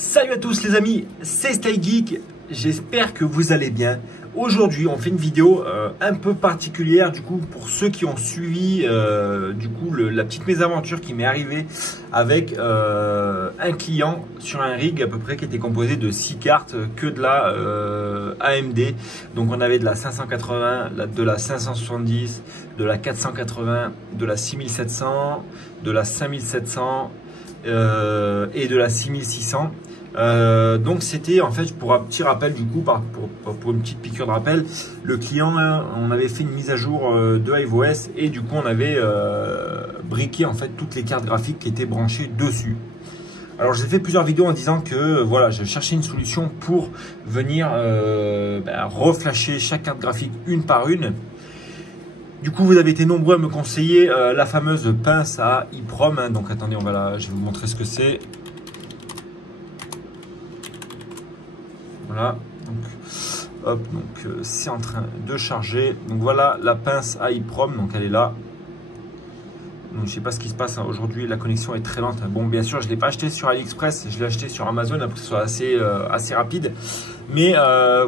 Salut à tous les amis, c'est StyleGeek, j'espère que vous allez bien. Aujourd'hui on fait une vidéo un peu particulière du coup pour ceux qui ont suivi la petite mésaventure qui m'est arrivée avec un client sur un rig à peu près qui était composé de 6 cartes que de la AMD. Donc on avait de la 580, de la 570, de la 480, de la 6700, de la 5700 et de la 6600. Donc c'était en fait pour un petit rappel du coup, pour une petite piqûre de rappel, le client, on avait fait une mise à jour de iOS et du coup on avait briqué en fait toutes les cartes graphiques qui étaient branchées dessus. Alors j'ai fait plusieurs vidéos en disant que voilà, je cherchais une solution pour venir reflasher chaque carte graphique une par une. Du coup, vous avez été nombreux à me conseiller la fameuse pince à EEPROM. Hein. Donc attendez, je vais vous montrer ce que c'est. Voilà, donc c'est en train de charger. Donc voilà la pince à EEPROM, donc elle est là. Donc je sais pas ce qui se passe hein. Aujourd'hui, la connexion est très lente. Bon, bien sûr, je l'ai pas acheté sur AliExpress, je l'ai acheté sur Amazon pour que ce soit assez rapide. Mais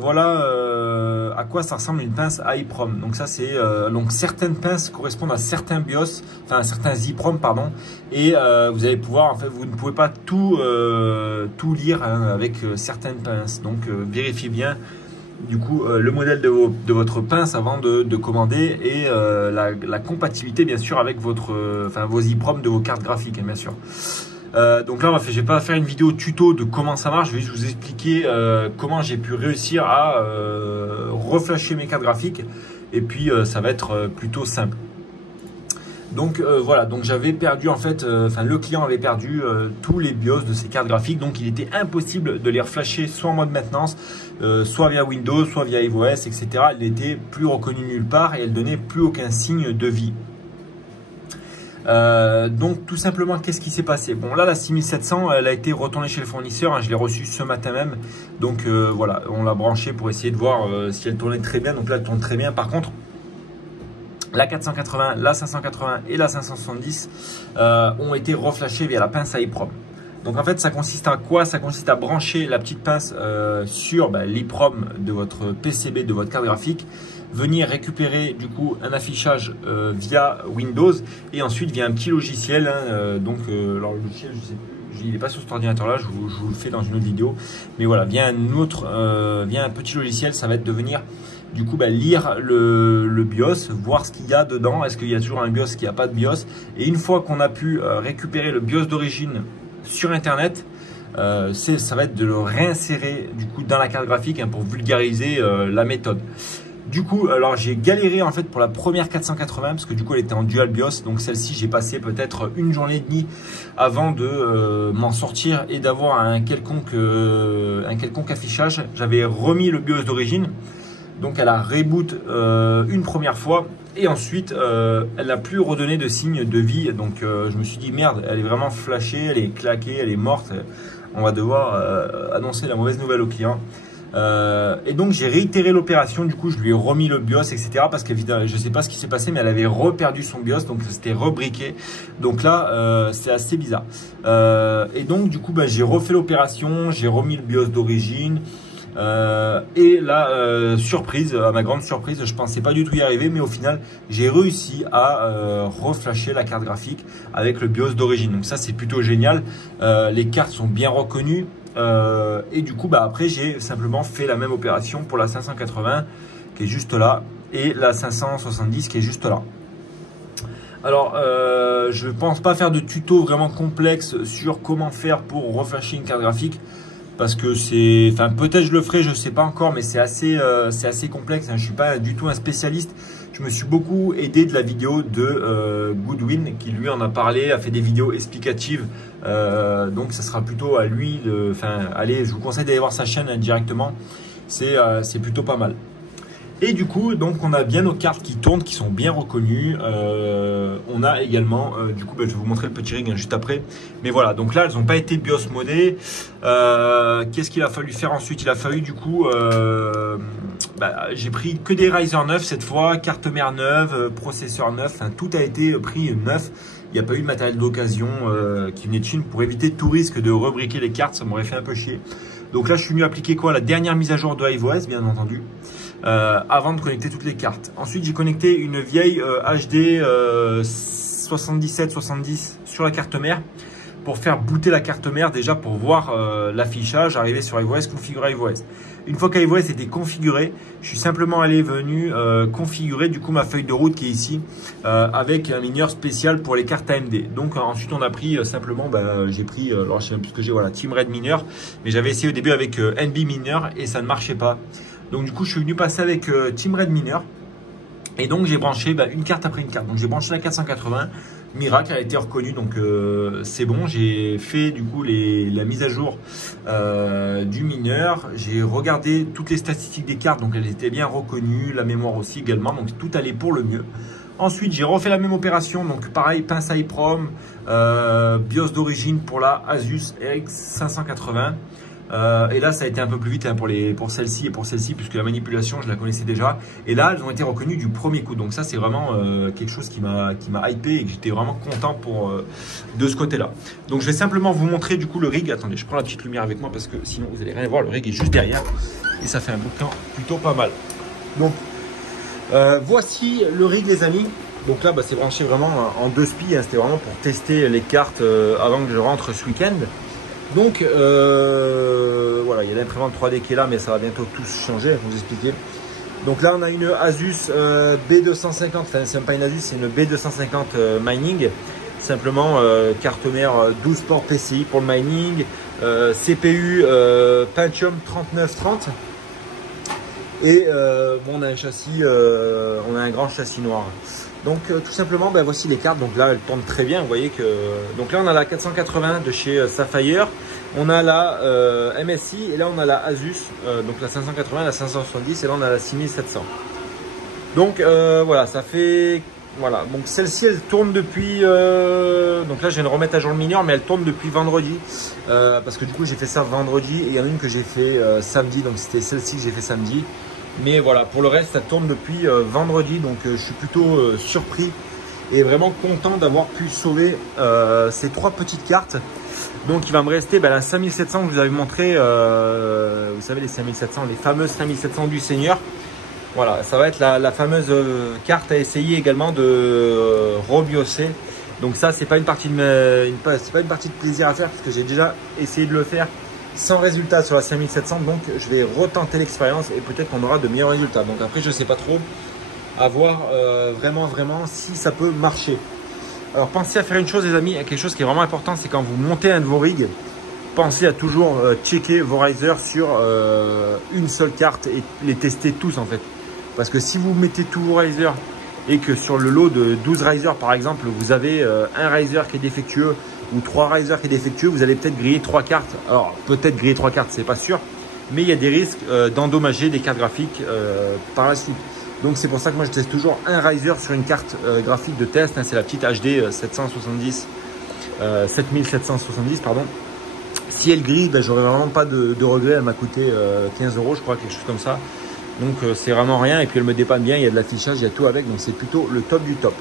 voilà à quoi ça ressemble une pince à EEPROM. Donc ça c'est donc certaines pinces correspondent à certains BIOS, enfin à certains EEPROM pardon. Et vous allez pouvoir, en fait, vous ne pouvez pas tout lire hein, avec certaines pinces. Donc vérifiez bien du coup le modèle de votre pince avant de commander et la compatibilité bien sûr avec vos EEPROM de vos cartes graphiques hein, bien sûr. Donc là je vais pas faire une vidéo tuto de comment ça marche, je vais juste vous expliquer comment j'ai pu réussir à reflasher mes cartes graphiques et puis ça va être plutôt simple. Donc voilà, donc j'avais perdu en fait, le client avait perdu tous les BIOS de ses cartes graphiques, donc il était impossible de les reflasher soit en mode maintenance, soit via Windows, soit via iOS, etc. Elle n'était plus reconnue nulle part et elle donnait plus aucun signe de vie. Donc tout simplement, qu'est-ce qui s'est passé? Bon là, la 6700 elle a été retournée chez le fournisseur hein, je l'ai reçue ce matin même. Donc voilà, on l'a branchée pour essayer de voir si elle tournait très bien. Donc là elle tourne très bien. Par contre la 480, la 580 et la 570 ont été reflashées via la pince à EEPROM. Donc en fait ça consiste à quoi? Ça consiste à brancher la petite pince sur l'EEPROM de votre PCB de votre carte graphique, venir récupérer du coup un affichage via Windows et ensuite via un petit logiciel hein, alors le logiciel je sais plus, il n'est pas sur cet ordinateur là, je vous le fais dans une autre vidéo, mais voilà, via un petit logiciel ça va être de venir du coup lire le BIOS, voir ce qu'il y a dedans, est-ce qu'il y a toujours un BIOS, est-ce qu'il n'y a pas de BIOS, et une fois qu'on a pu récupérer le BIOS d'origine sur internet, ça va être de le réinsérer du coup dans la carte graphique hein, pour vulgariser la méthode. Du coup, alors j'ai galéré en fait pour la première 480 parce que du coup elle était en dual BIOS, donc celle-ci j'ai passé peut-être une journée et demie avant de m'en sortir et d'avoir un quelconque affichage. J'avais remis le BIOS d'origine, donc elle a reboot une première fois et ensuite elle n'a plus redonné de signe de vie. Donc je me suis dit merde, elle est vraiment flashée, elle est claquée, elle est morte. On va devoir annoncer la mauvaise nouvelle au client. Et donc j'ai réitéré l'opération, du coup je lui ai remis le BIOS etc parce qu'évidemment je sais pas ce qui s'est passé mais elle avait reperdu son BIOS, donc c'était rebriqué, donc là c'est assez bizarre et donc du coup j'ai refait l'opération, j'ai remis le BIOS d'origine et là surprise, à ma grande surprise, je pensais pas du tout y arriver mais au final j'ai réussi à reflasher la carte graphique avec le BIOS d'origine, donc ça c'est plutôt génial. Les cartes sont bien reconnues. Et du coup après j'ai simplement fait la même opération pour la 580 qui est juste là et la 570 qui est juste là. Alors je pense pas faire de tuto vraiment complexe sur comment faire pour reflasher une carte graphique parce que c'est, peut-être je le ferai, je sais pas encore, mais c'est assez complexe hein. Je suis pas du tout un spécialiste. Je me suis beaucoup aidé de la vidéo de Goodwin qui lui en a parlé, a fait des vidéos explicatives. Donc ça sera plutôt à lui allez, je vous conseille d'aller voir sa chaîne directement. C'est plutôt pas mal. Et du coup, donc on a bien nos cartes qui tournent, qui sont bien reconnues. On a également, du coup, je vais vous montrer le petit rig juste après. Mais voilà, donc là, elles n'ont pas été BIOS modées. Qu'est-ce qu'il a fallu faire ensuite? Il a fallu du coup, j'ai pris que des Ryzen 9 cette fois, carte mère neuve, processeur neuf. Tout a été pris neuf. Il n'y a pas eu de matériel d'occasion qui venait de Chine pour éviter tout risque de rebriquer les cartes. Ça m'aurait fait un peu chier. Donc là, je suis venu appliquer quoi? La dernière mise à jour de iOS, bien entendu, avant de connecter toutes les cartes. Ensuite, j'ai connecté une vieille HD 77-70 sur la carte mère pour faire booter la carte mère déjà pour voir l'affichage arriver sur iOS, configurer iOS. Une fois qu'iOS était configuré, je suis simplement venu configurer du coup ma feuille de route qui est ici avec un mineur spécial pour les cartes AMD. Donc ensuite on a pris simplement, j'ai pris, alors je sais même plus ce que j'ai, voilà, Team Red Mineur, mais j'avais essayé au début avec NB Mineur et ça ne marchait pas. Donc du coup je suis venu passer avec Team Red Mineur. Et donc j'ai branché une carte après une carte. Donc j'ai branché la 480, miracle, elle a été reconnue, donc c'est bon. J'ai fait du coup la mise à jour du mineur. J'ai regardé toutes les statistiques des cartes, donc elles étaient bien reconnues, la mémoire aussi également, donc tout allait pour le mieux. Ensuite j'ai refait la même opération, donc pareil, pince iProm, BIOS d'origine pour la Asus RX 580. Et là ça a été un peu plus vite hein, pour celle-ci et pour celle-ci, puisque la manipulation je la connaissais déjà, et là elles ont été reconnues du premier coup. Donc ça c'est vraiment quelque chose qui m'a hypé et que j'étais vraiment content de ce côté là. Donc je vais simplement vous montrer du coup le rig. Attendez, je prends la petite lumière avec moi parce que sinon vous allez rien voir. Le rig est juste derrière et ça fait un boucan plutôt pas mal. Donc voici le rig les amis. Donc là c'est branché vraiment en deux spies hein. C'était vraiment pour tester les cartes avant que je rentre ce week-end. Donc voilà, il y a l'imprimante 3D qui est là, mais ça va bientôt tout changer, je vais vous expliquer. Donc là on a une Asus B250, enfin c'est pas une Asus, c'est une B250 mining. Simplement carte mère 12 ports PCI pour le mining, CPU Pentium 3930. Et bon, on a un châssis, on a un grand châssis noir. Donc tout simplement, voici les cartes. Donc là, elles tournent très bien. Vous voyez que donc là, on a la 480 de chez Sapphire, on a la MSI et là, on a la Asus. Donc la 580, la 570 et là, on a la 6700. Donc voilà, ça fait voilà. Donc celle-ci, elle tourne depuis. Donc là, je viens de remettre à jour le mineur, mais elle tourne depuis vendredi parce que du coup, j'ai fait ça vendredi et il y en a une que j'ai fait samedi. Donc c'était celle-ci que j'ai fait samedi. Mais voilà, pour le reste, ça tourne depuis vendredi, donc je suis plutôt surpris et vraiment content d'avoir pu sauver ces trois petites cartes. Donc il va me rester la 5700 que je vous avais montré, vous savez les 5700, les fameuses 5700 du Seigneur. Voilà, ça va être la fameuse carte à essayer également de rebiosser. Donc ça, c'est pas une partie de plaisir à faire parce que j'ai déjà essayé de le faire sans résultat sur la 5700, donc je vais retenter l'expérience et peut-être qu'on aura de meilleurs résultats. Donc après je sais pas trop, à voir vraiment si ça peut marcher. Alors pensez à faire une chose les amis, quelque chose qui est vraiment important, c'est quand vous montez un de vos rigs, pensez à toujours checker vos risers sur une seule carte et les tester tous en fait. Parce que si vous mettez tous vos risers et que sur le lot de 12 risers par exemple, vous avez un riser qui est défectueux ou 3 risers qui est défectueux, vous allez peut-être griller 3 cartes. Alors peut-être griller 3 cartes, c'est pas sûr, mais il y a des risques d'endommager des cartes graphiques par la suite. Donc c'est pour ça que moi je teste toujours un riser sur une carte graphique de test, hein, c'est la petite HD 7770 pardon. Si elle grille, j'aurai vraiment pas de regret, elle m'a coûté 15 € je crois, quelque chose comme ça. Donc c'est vraiment rien et puis elle me dépanne bien, il y a de l'affichage, il y a tout avec, donc c'est plutôt le top du top.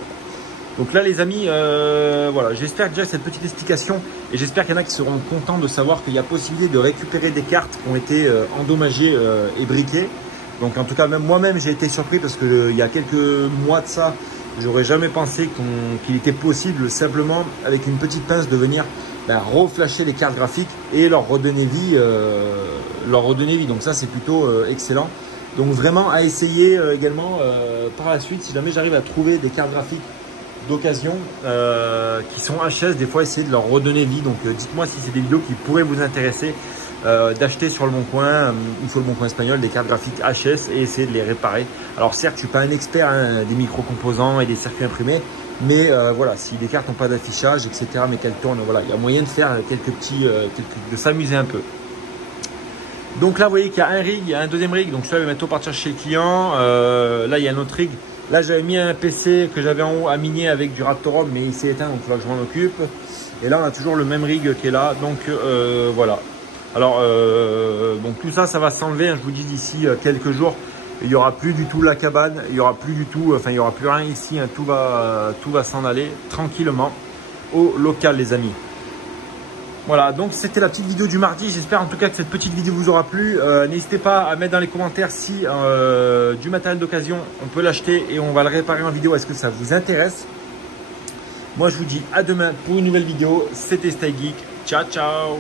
Donc là les amis, voilà, j'espère déjà cette petite explication et j'espère qu'il y en a qui seront contents de savoir qu'il y a possibilité de récupérer des cartes qui ont été endommagées et briquées. Donc en tout cas même moi-même j'ai été surpris parce que il y a quelques mois de ça, j'aurais jamais pensé qu'il était possible simplement avec une petite pince de venir reflasher les cartes graphiques et leur redonner vie. Donc ça c'est plutôt excellent. Donc vraiment à essayer également par la suite si jamais j'arrive à trouver des cartes graphiques d'occasion qui sont HS, des fois essayer de leur redonner vie. Donc dites-moi si c'est des vidéos qui pourraient vous intéresser, d'acheter sur le Bon Coin, il faut le Bon Coin espagnol, des cartes graphiques HS et essayer de les réparer. Alors certes je suis pas un expert des micro-composants et des circuits imprimés, mais voilà, si les cartes n'ont pas d'affichage etc, mais qu'elles tournent, voilà, il y a moyen de faire de s'amuser un peu. Donc là vous voyez qu'il y a un rig, il y a un deuxième rig, donc celui-là va bientôt partir chez le client. Là il y a un autre rig. Là j'avais mis un PC que j'avais en haut à miner avec du Raptorum, mais il s'est éteint, donc il faudra que je m'en occupe. Et là on a toujours le même rig qui est là, donc voilà. Alors donc tout ça, ça va s'enlever, hein, je vous dis d'ici quelques jours. Il n'y aura plus du tout la cabane, il n'y aura plus du tout, enfin il n'y aura plus rien ici, hein, tout va s'en aller tranquillement. au local les amis. Voilà, donc c'était la petite vidéo du mardi. J'espère en tout cas que cette petite vidéo vous aura plu. N'hésitez pas à mettre dans les commentaires si du matériel d'occasion, on peut l'acheter et on va le réparer en vidéo. Est-ce que ça vous intéresse? Moi, je vous dis à demain pour une nouvelle vidéo. C'était Stay Geek. Ciao, ciao!